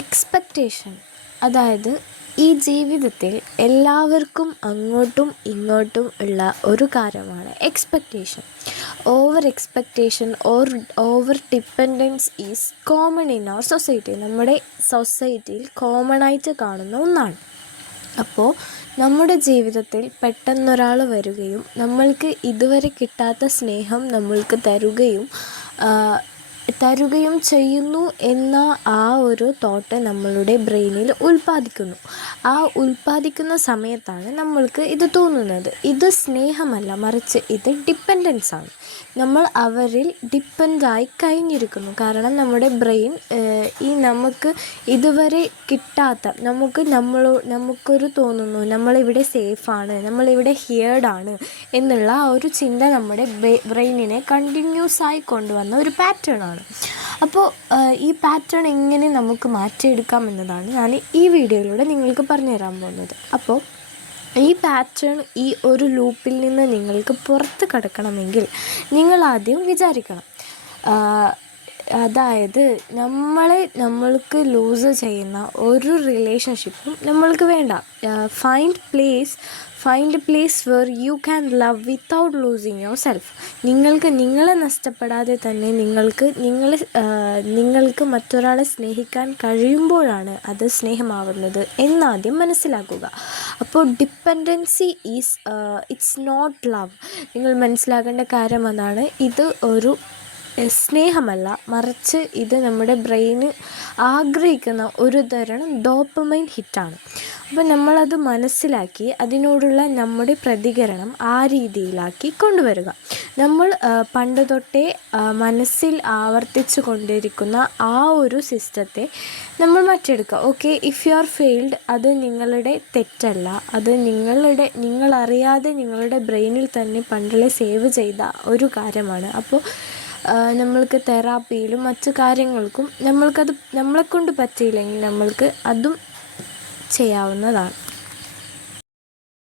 Expectation, അതായത് ഈ ജീവിതത്തിൽ എല്ലാവർക്കും അങ്ങോട്ടും ഇങ്ങോട്ടും ഉള്ള ഒരു കാര്യമാണ് expectation. Over expectation over dependence is common in our society. നമ്മുടെ സൊസൈറ്റിയിൽ കോമൺ ആയിട്ട് കാണുന്ന ഒന്നാണ്. അപ്പോൾ നമ്മുടെ ജീവിതത്തിൽ പെട്ടെന്നൊരാൾ വരികയും നമ്മൾക്ക് ഇതുവരെ കിട്ടാത്ത സ്നേഹം നമ്മൾക്ക് തരുകയും ചെയ്യുന്നു എന്ന ആ ഒരു തോട്ട് നമ്മളുടെ ബ്രെയിനിൽ ഉൽപ്പാദിക്കുന്നു. ആ ഉൽപ്പാദിക്കുന്ന സമയത്താണ് നമ്മൾക്ക് ഇത് തോന്നുന്നത്. ഇത് സ്നേഹമല്ല, മറിച്ച് ഇത് ഡിപ്പെൻഡൻസാണ്. നമ്മൾ അവരിൽ ഡിപ്പെൻഡായി കഴിഞ്ഞിരിക്കുന്നു. കാരണം നമ്മുടെ ബ്രെയിൻ നമുക്ക് ഇതുവരെ കിട്ടാത്ത നമുക്കൊരു തോന്നുന്നു നമ്മളിവിടെ സേഫാണ്, നമ്മളിവിടെ ഹിയർഡാണ് എന്നുള്ള ആ ഒരു ചിന്ത നമ്മുടെ ബ്രെയിനിനെ കണ്ടിന്യൂസ് ആയി കൊണ്ടുവന്ന ഒരു പാറ്റേൺ ആണ്. അപ്പോൾ ഈ പാറ്റേൺ എങ്ങനെ നമുക്ക് മാറ്റിയെടുക്കാം എന്നതാണ് ഞാൻ ഈ വീഡിയോയിലൂടെ നിങ്ങൾക്ക് പറഞ്ഞു തരാൻ പോകുന്നത്. അപ്പോൾ ഈ പാറ്റേൺ, ഈ ഒരു ലൂപ്പിൽ നിന്ന് നിങ്ങൾക്ക് പുറത്ത് കടക്കണമെങ്കിൽ നിങ്ങൾ ആദ്യം വിചാരിക്കണം, അതായത് നമ്മൾക്ക് ലൂസ് ചെയ്യുന്ന ഒരു റിലേഷൻഷിപ്പും നമ്മൾക്ക് വേണ്ട. Find place were you can love without losing your self. നിങ്ങളെ നഷ്ടപ്പെടാതെ തന്നെ നിങ്ങൾക്ക് മറ്റൊരാളെ സ്നേഹിക്കാൻ കഴിയുമ്പോഴാണ് അത് സ്നേഹമാവുന്നത് എന്നാദ്യം മനസ്സിലാക്കുക. അപ്പോൾ ഡിപ്പെൻഡൻസി ഇറ്റ്സ് നോട്ട് ലവ്. നിങ്ങൾ മനസ്സിലാക്കേണ്ട കാര്യം അതാണ്. ഇത് ഒരു സ്നേഹമല്ല, മറിച്ച് ഇത് നമ്മുടെ ബ്രെയിന് ആഗ്രഹിക്കുന്ന ഒരു തരം ഡോപ്പമൈൻ ഹിറ്റാണ്. അപ്പോൾ നമ്മളത് മനസ്സിലാക്കി അതിനോടുള്ള നമ്മുടെ പ്രതികരണം ആ രീതിയിലാക്കി കൊണ്ടുവരിക. നമ്മൾ പണ്ട് തൊട്ടേ മനസ്സിൽ ആവർത്തിച്ചു കൊണ്ടിരിക്കുന്ന ആ ഒരു സിസ്റ്റത്തെ നമ്മൾ മാറ്റിയെടുക്കുക. Okay, if you are failed, അത് നിങ്ങളുടെ തെറ്റല്ല, അത് നിങ്ങളറിയാതെ നിങ്ങളുടെ ബ്രെയിനിൽ തന്നെ പണ്ടുള്ള സേവ് ചെയ്ത ഒരു കാര്യമാണ്. അപ്പോൾ നമ്മൾക്ക് തെറാപ്പിയിലും മറ്റു കാര്യങ്ങൾക്കും നമ്മളെക്കൊണ്ട് പറ്റിയില്ലെങ്കിൽ നമ്മൾക്ക് അതും ചെയ്യാവുന്നതാണ്.